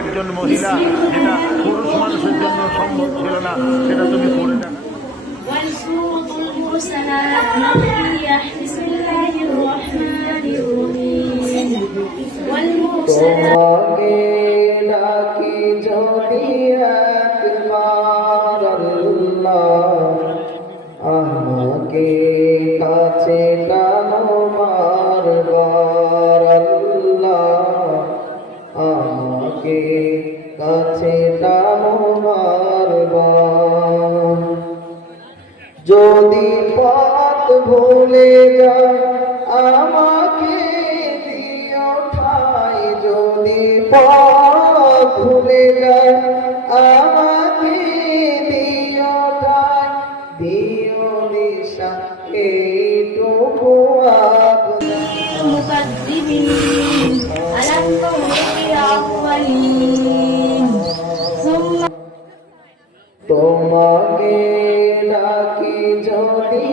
একজন মহিলা, যেটা পুরুষ মানুষের জন্য সম্ভব ছিল না, সেটা তুমি করে আমাকে কাছে না আমাকে কাছে টানো বারবার যদি পথ ভুলে যায়, আমাকে দিও ঠাই। যদি পথ ভুলে যায়, আমাকে দিও ঠাই। দিও দিশা এইটুকু আলামিন তোমাকে ডাকি যদি